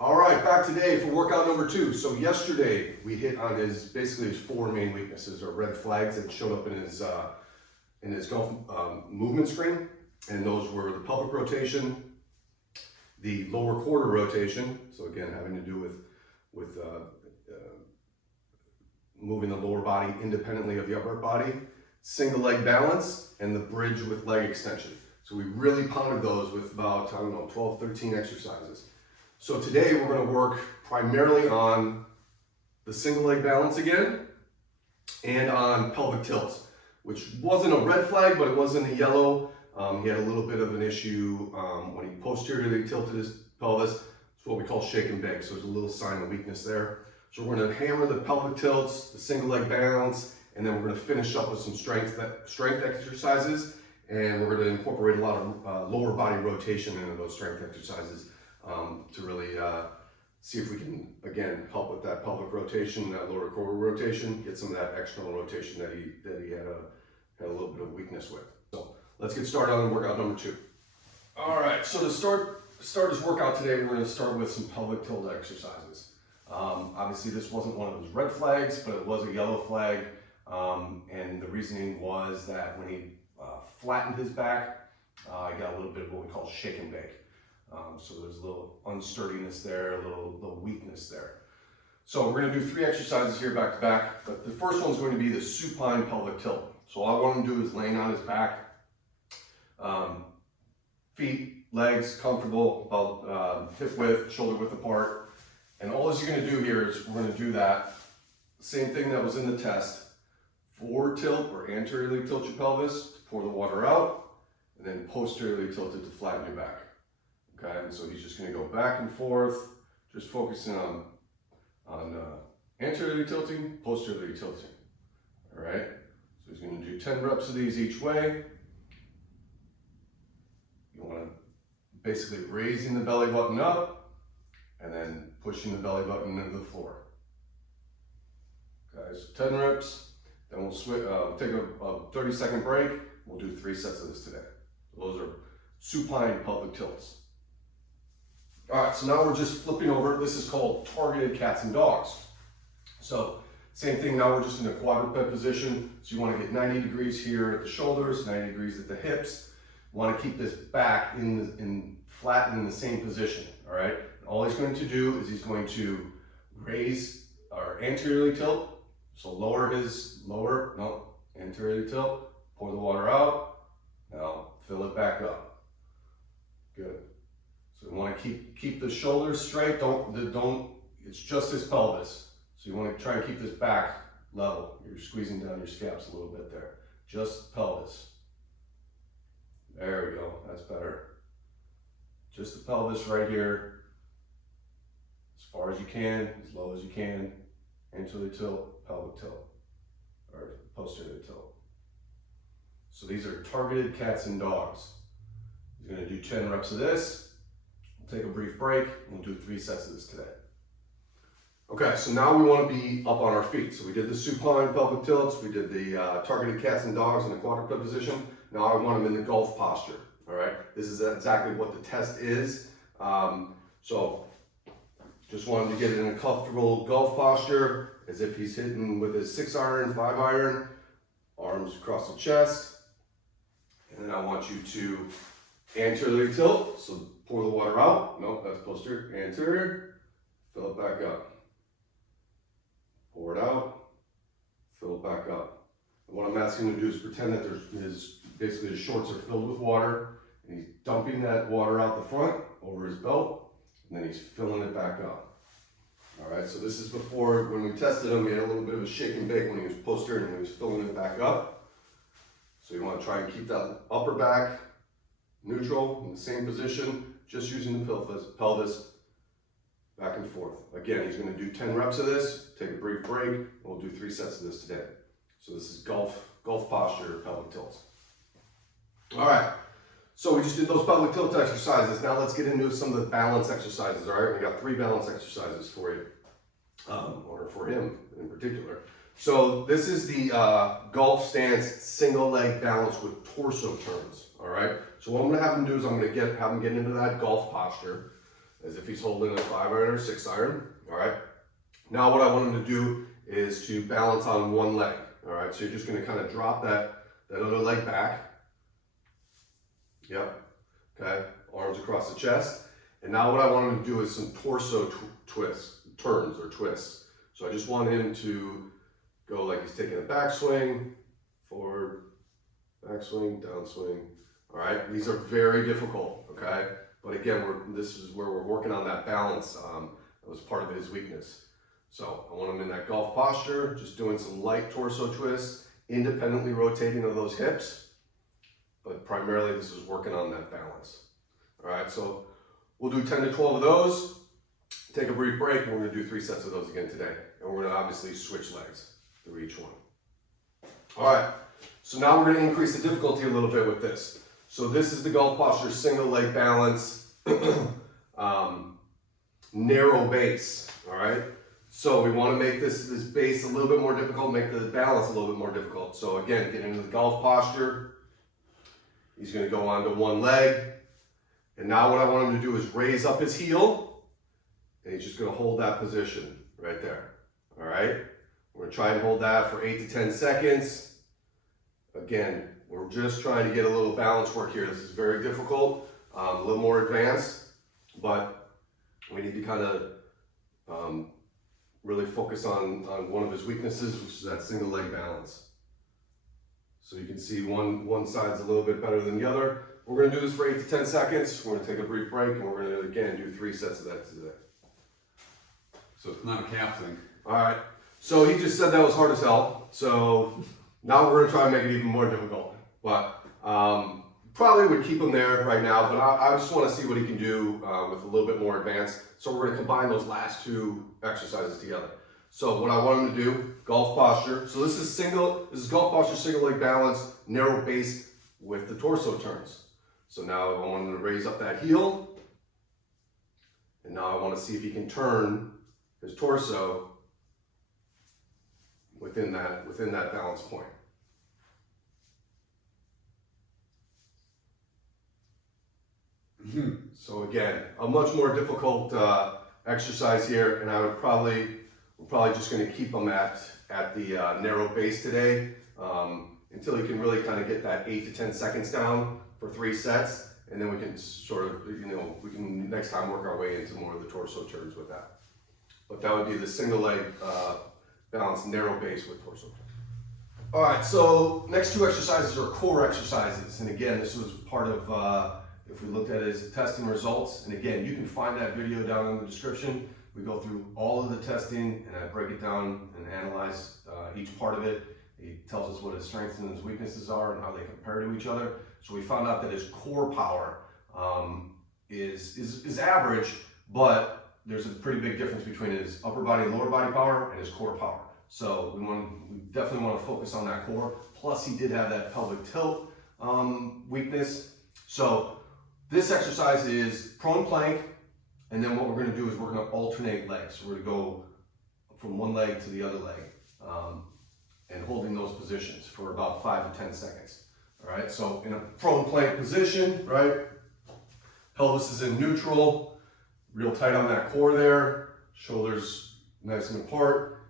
All right, back today for workout number 2. So yesterday we hit on basically his 4 main weaknesses or red flags that showed up in his golf movement screen, and those were the pelvic rotation, the lower quarter rotation. So again, having to do with moving the lower body independently of the upper body, single leg balance, and the bridge with leg extension. So we really pounded those with about 12, 13 exercises. So today we're going to work primarily on the single leg balance again and on pelvic tilts, which wasn't a red flag, but it was in the yellow. He had a little bit of an issue when he posteriorly tilted his pelvis. It's what we call shake and bake. So there's a little sign of weakness there. So we're going to hammer the pelvic tilts, the single leg balance, and then we're going to finish up with some strength exercises. And we're going to incorporate a lot of lower body rotation into those strength exercises. To really see if we can, again, help with that pelvic rotation, that lower quarter rotation, get some of that external rotation that he had a little bit of weakness with. So let's get started on workout number 2. All right, so to start this workout today, we're going to start with some pelvic tilt exercises. Obviously, this wasn't one of those red flags, but it was a yellow flag, and the reasoning was that when he flattened his back, he got a little bit of what we call shake and bake. So there's a little unsturdiness there, a little weakness there. So we're going to do 3 exercises here back to back, but the first one's going to be the supine pelvic tilt. So all I want him to do is laying on his back, feet, legs comfortable, about hip width, shoulder width apart. And all you're going to do here is we're going to do that same thing that was in the test. Forward tilt or anteriorly tilt your pelvis to pour the water out, and then posteriorly tilt it to flatten your back. Okay, and so he's just going to go back and forth, just focusing on anteriorly tilting, posteriorly tilting. All right, so he's going to do 10 reps of these each way. You want to basically raising the belly button up and then pushing the belly button into the floor. Okay, so 10 reps. Then we'll take a 30-second break. We'll do 3 sets of this today. Those are supine pelvic tilts. All right, so now we're just flipping over. This is called targeted cats and dogs. So same thing, now we're just in a quadruped position. So you want to get 90 degrees here at the shoulders, 90 degrees at the hips. You want to keep this back flat in the same position, all right? And all he's going to do is he's going to raise or anteriorly tilt. So anteriorly tilt, pour the water out. Now fill it back up. Good. So you want to keep the shoulders straight. It's just his pelvis. So you want to try and keep this back level. You're squeezing down your scaps a little bit there. Just pelvis. There we go. That's better. Just the pelvis right here. As far as you can, as low as you can. Anterior tilt, pelvic tilt, or posterior tilt. So these are targeted cats and dogs. He's going to do 10 reps of this. We'll take a brief break. We'll do 3 sets of this today. Okay, so now we want to be up on our feet. So we did the supine pelvic tilts. We did the targeted cats and dogs in the quadruped position. Now I want them in the golf posture. All right, this is exactly what the test is. So just want him to get in a comfortable golf posture, as if he's hitting with his 6-iron, 5-iron, arms across the chest. And then I want you to anteriorly tilt, so pour the water out. Nope, that's posterior. Anterior, fill it back up. Pour it out, fill it back up. And what I'm asking him to do is pretend that basically his shorts are filled with water, and he's dumping that water out the front over his belt, and then he's filling it back up. All right, so this is before, when we tested him, he had a little bit of a shake and bake when he was posterior and he was filling it back up. So you want to try and keep that upper back neutral in the same position, just using the pelvis back and forth. Again, he's going to do 10 reps of this, take a brief break, and we'll do 3 sets of this today. So this is golf posture, pelvic tilts. All right, so we just did those pelvic tilt exercises. Now let's get into some of the balance exercises, all right? We got 3 balance exercises for you, or for him in particular. So this is the golf stance single leg balance with torso turns, all right? So what I'm gonna have him do is I'm gonna have him get into that golf posture. as if he's holding a 5-iron or 6-iron, all right? Now what I want him to do is to balance on one leg, all right? So you're just gonna kind of drop that other leg back. Yep, okay, arms across the chest. And now what I want him to do is some torso turns or twists. So I just want him to go like he's taking a backswing, forward, backswing, downswing. All right, these are very difficult, okay? But again, this is where we're working on that balance. That was part of his weakness. So I want him in that golf posture, just doing some light torso twists, independently rotating of those hips. But primarily this is working on that balance. All right, so we'll do 10 to 12 of those, take a brief break, and we're gonna do 3 sets of those again today. And we're gonna obviously switch legs through each one. All right, so now we're gonna increase the difficulty a little bit with this. So this is the golf posture, single leg balance, narrow base, all right? So we wanna make this base a little bit more difficult, make the balance a little bit more difficult. So again, get into the golf posture. He's gonna go onto one leg. And now what I want him to do is raise up his heel, and he's just gonna hold that position right there, all right? We're gonna try and hold that for 8 to 10 seconds. Again, we're just trying to get a little balance work here. This is very difficult, a little more advanced, but we need to kind of really focus on one of his weaknesses, which is that single leg balance. So you can see one side's a little bit better than the other. We're gonna do this for 8 to 10 seconds. We're gonna take a brief break, and we're gonna, again, do 3 sets of that today. So it's not a calf thing. All right, so he just said that was hard as hell. So now we're gonna try and make it even more difficult. But probably would keep him there right now, but I just wanna see what he can do with a little bit more advanced. So we're gonna combine those last 2 exercises together. So what I want him to do, golf posture. So this is golf posture, single leg balance, narrow base with the torso turns. So now I want him to raise up that heel. And now I want to see if he can turn his torso within that balance point. So again, a much more difficult exercise here, and we're probably just going to keep him at the narrow base today until he can really kind of get that 8 to 10 seconds down for 3 sets, and then we can sort of, we can next time work our way into more of the torso turns with that. But that would be the single leg balance, narrow base with torso turns. All right, so next 2 exercises are core exercises, and again, this was part of if we looked at his testing results, and again, you can find that video down in the description. We go through all of the testing, and I break it down and analyze each part of it. He tells us what his strengths and his weaknesses are and how they compare to each other. So we found out that his core power is average, but there's a pretty big difference between his upper body and lower body power and his core power. So we definitely want to focus on that core. Plus, he did have that pelvic tilt weakness. So this exercise is prone plank, and then what we're going to do is we're going to alternate legs. So we're going to go from one leg to the other leg and holding those positions for about 5 to 10 seconds. All right, so in a prone plank position, right? Pelvis is in neutral, real tight on that core there, shoulders nice and apart,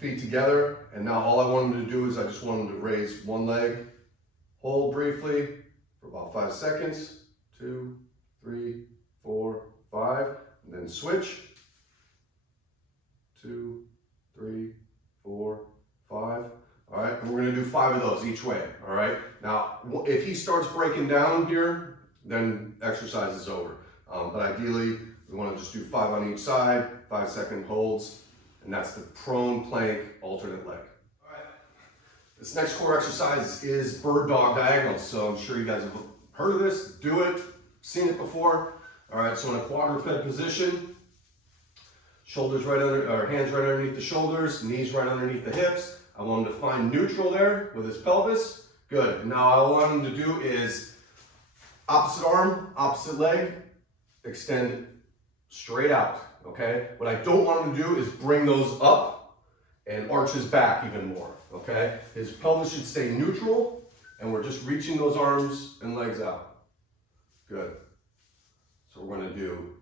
feet together. And now all I want him to do is I just want him to raise one leg, hold briefly for about 5 seconds, 2, 3, 4, 5, and then switch. 2, 3, 4, 5. All right, and we're gonna do 5 of those each way, all right? Now, if he starts breaking down here, then exercise is over. But ideally, we wanna just do 5 on each side, 5-second holds, and that's the prone plank alternate leg. All right. This next core exercise is bird dog diagonals. So I'm sure you guys have heard of this, do it, seen it before. All right, so in a quadruped position, shoulders right under, or hands right underneath the shoulders, knees right underneath the hips. I want him to find neutral there with his pelvis. Good. And now all I want him to do is opposite arm, opposite leg, extend straight out, okay? What I don't want him to do is bring those up and arch his back even more, okay? His pelvis should stay neutral, and we're just reaching those arms and legs out. Good. So we're gonna do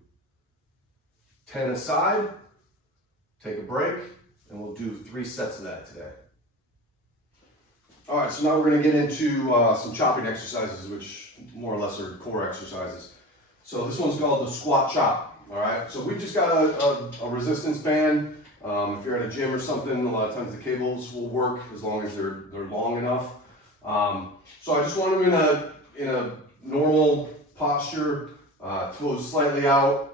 10 aside, take a break, and we'll do 3 sets of that today. All right, so now we're gonna get into some chopping exercises, which more or less are core exercises. So this one's called the squat chop, all right? So we've just got a resistance band. If you're at a gym or something, a lot of times the cables will work as long as they're long enough. So I just want him in a normal posture, toes slightly out,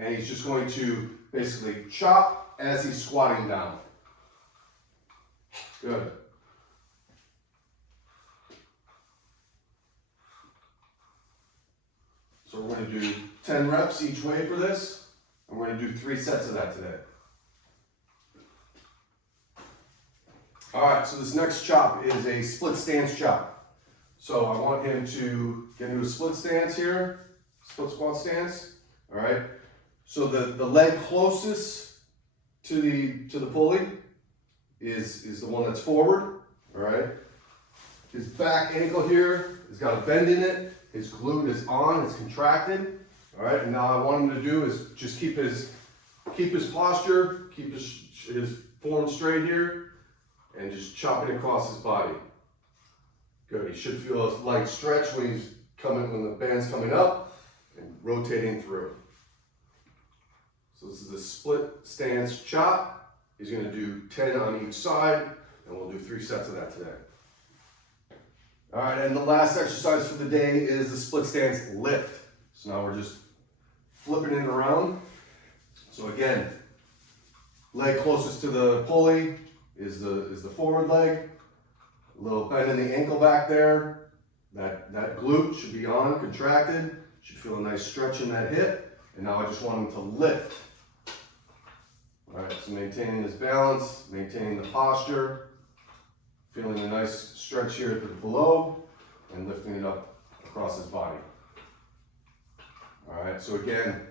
and he's just going to basically chop as he's squatting down. Good. So we're going to do 10 reps each way for this, and we're going to do 3 sets of that today. All right, so this next chop is a split stance chop. So I want him to get into a split stance here, split squat stance. All right. So the leg closest to the pulley is the one that's forward. All right. His back ankle here has got a bend in it. His glute is on, it's contracted. All right. And now I want him to do is just keep his posture, keep his form straight here, and just chop it across his body. Good. He should feel a light stretch when the band's coming up and rotating through. So this is a split stance chop. He's going to do 10 on each side, and we'll do 3 sets of that today. All right, and the last exercise for the day is the split stance lift. So now we're just flipping it around. So again, leg closest to the pulley is the forward leg. A little bend in the ankle back there. That glute should be on, contracted. Should feel a nice stretch in that hip. And now I just want him to lift. All right, so maintaining his balance, maintaining the posture, feeling a nice stretch here at the below, and lifting it up across his body. All right, so again,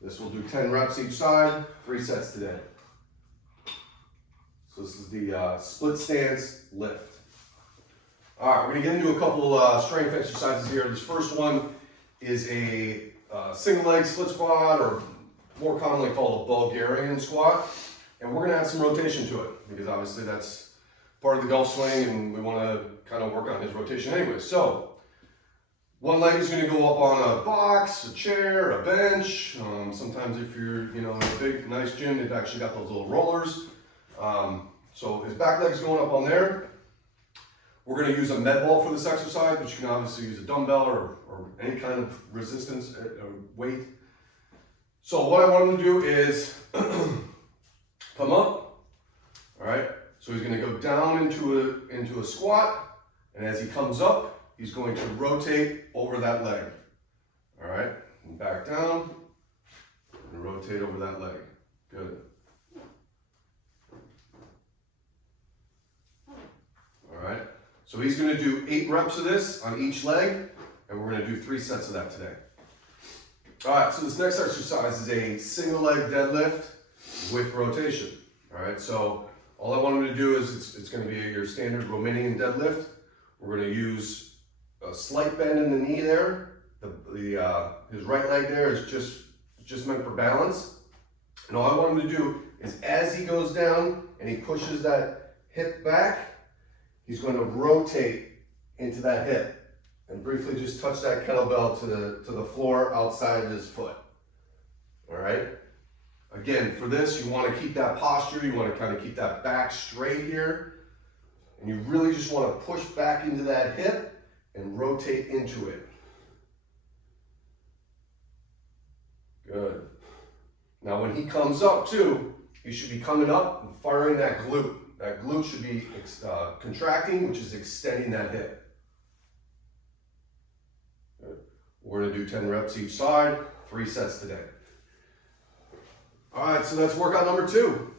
this will do 10 reps each side, 3 sets today. So this is the split stance lift. All right, we're gonna get into a couple strength exercises here. This first one is a single leg split squat, or more commonly called a Bulgarian squat. And we're gonna add some rotation to it, because obviously that's part of the golf swing, and we wanna kind of work on his rotation anyway. So, one leg is gonna go up on a box, a chair, a bench. Sometimes if you're in a big, nice gym, they've actually got those little rollers. So his back leg's going up on there. We're going to use a med ball for this exercise, but you can obviously use a dumbbell or any kind of resistance weight. So what I want him to do is come up. All right. So he's going to go down into a squat, and as he comes up, he's going to rotate over that leg. All right. And back down and rotate over that leg. Good. All right, so he's going to do 8 reps of this on each leg, and we're going to do 3 sets of that today. All right, so this next exercise is a single leg deadlift with rotation. All right, so all I want him to do is it's going to be your standard Romanian deadlift. We're going to use a slight bend in the knee there. His right leg there is just meant for balance. And all I want him to do is, as he goes down and he pushes that hip back, he's going to rotate into that hip and briefly just touch that kettlebell to the floor outside of his foot. All right. Again, for this, you want to keep that posture. You want to kind of keep that back straight here. And you really just want to push back into that hip and rotate into it. Good. Now, when he comes up too, he should be coming up and firing that glute. That glute should be contracting, which is extending that hip. Good. We're going to do 10 reps each side, 3 sets today. All right, so that's workout number 2.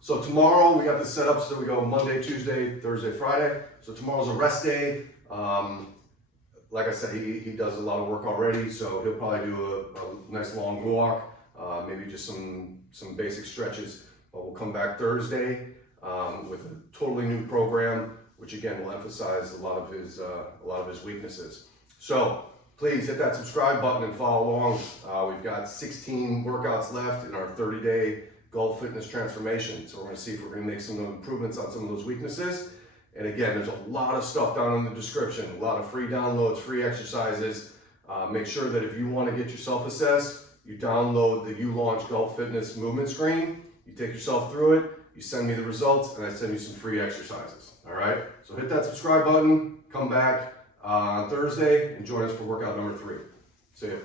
So tomorrow we got this set up so that we go Monday, Tuesday, Thursday, Friday. So tomorrow's a rest day. Like I said, he does a lot of work already, so he'll probably do a nice long walk, maybe just some basic stretches. But we'll come back Thursday with a totally new program, which again will emphasize a lot of his weaknesses. So please hit that subscribe button and follow along. We've got 16 workouts left in our 30-day Golf Fitness transformation. So we're gonna see if we're gonna make some improvements on some of those weaknesses. And again, there's a lot of stuff down in the description, a lot of free downloads, free exercises. Make sure that if you wanna get yourself assessed, you download the ULaunch Golf Fitness movement screen, you take yourself through it, you send me the results, and I send you some free exercises, all right? So hit that subscribe button, come back on Thursday, and join us for workout number 3. See you.